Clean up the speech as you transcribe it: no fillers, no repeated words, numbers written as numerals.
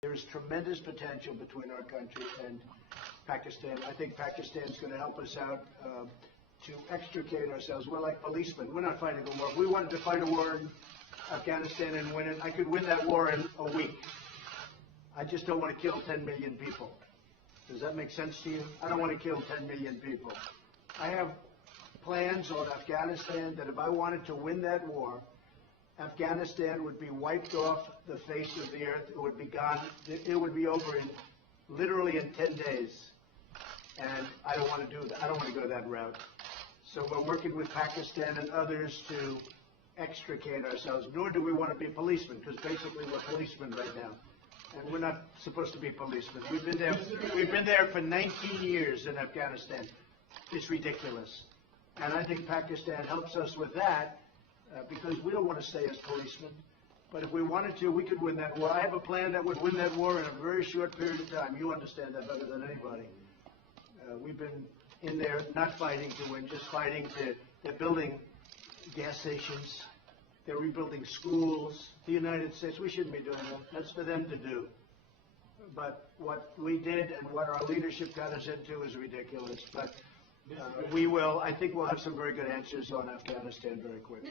There is tremendous potential between our country and Pakistan. I think Pakistan's going to help us out to extricate ourselves. We're like policemen. We're not fighting a war. If we wanted to fight a war in Afghanistan and win it, I could win that war in a week. I just don't want to kill 10 million people. Does that make sense to you? I don't want to kill 10 million people. I have plans on Afghanistan that if I wanted to win that war, Afghanistan would be wiped off the face of the earth. It would be gone. It would be over literally in 10 days. And I don't want to do that. I don't want to go that route. So we're working with Pakistan and others to extricate ourselves. Nor do we want to be policemen, because basically we're policemen right now. And we're not supposed to be policemen. We've been there for 19 years in Afghanistan. It's ridiculous. And I think Pakistan helps us with that because we don't want to stay as policemen. But if we wanted to, we could win that war. I have a plan that would win that war in a very short period of time. You understand that better than anybody. We've been in there not fighting to win, just fighting to, they're building gas stations. They're rebuilding schools. The United States, we shouldn't be doing that. That's for them to do. But what we did and what our leadership got us into is ridiculous. But I think we'll have some very good answers on Afghanistan very quickly.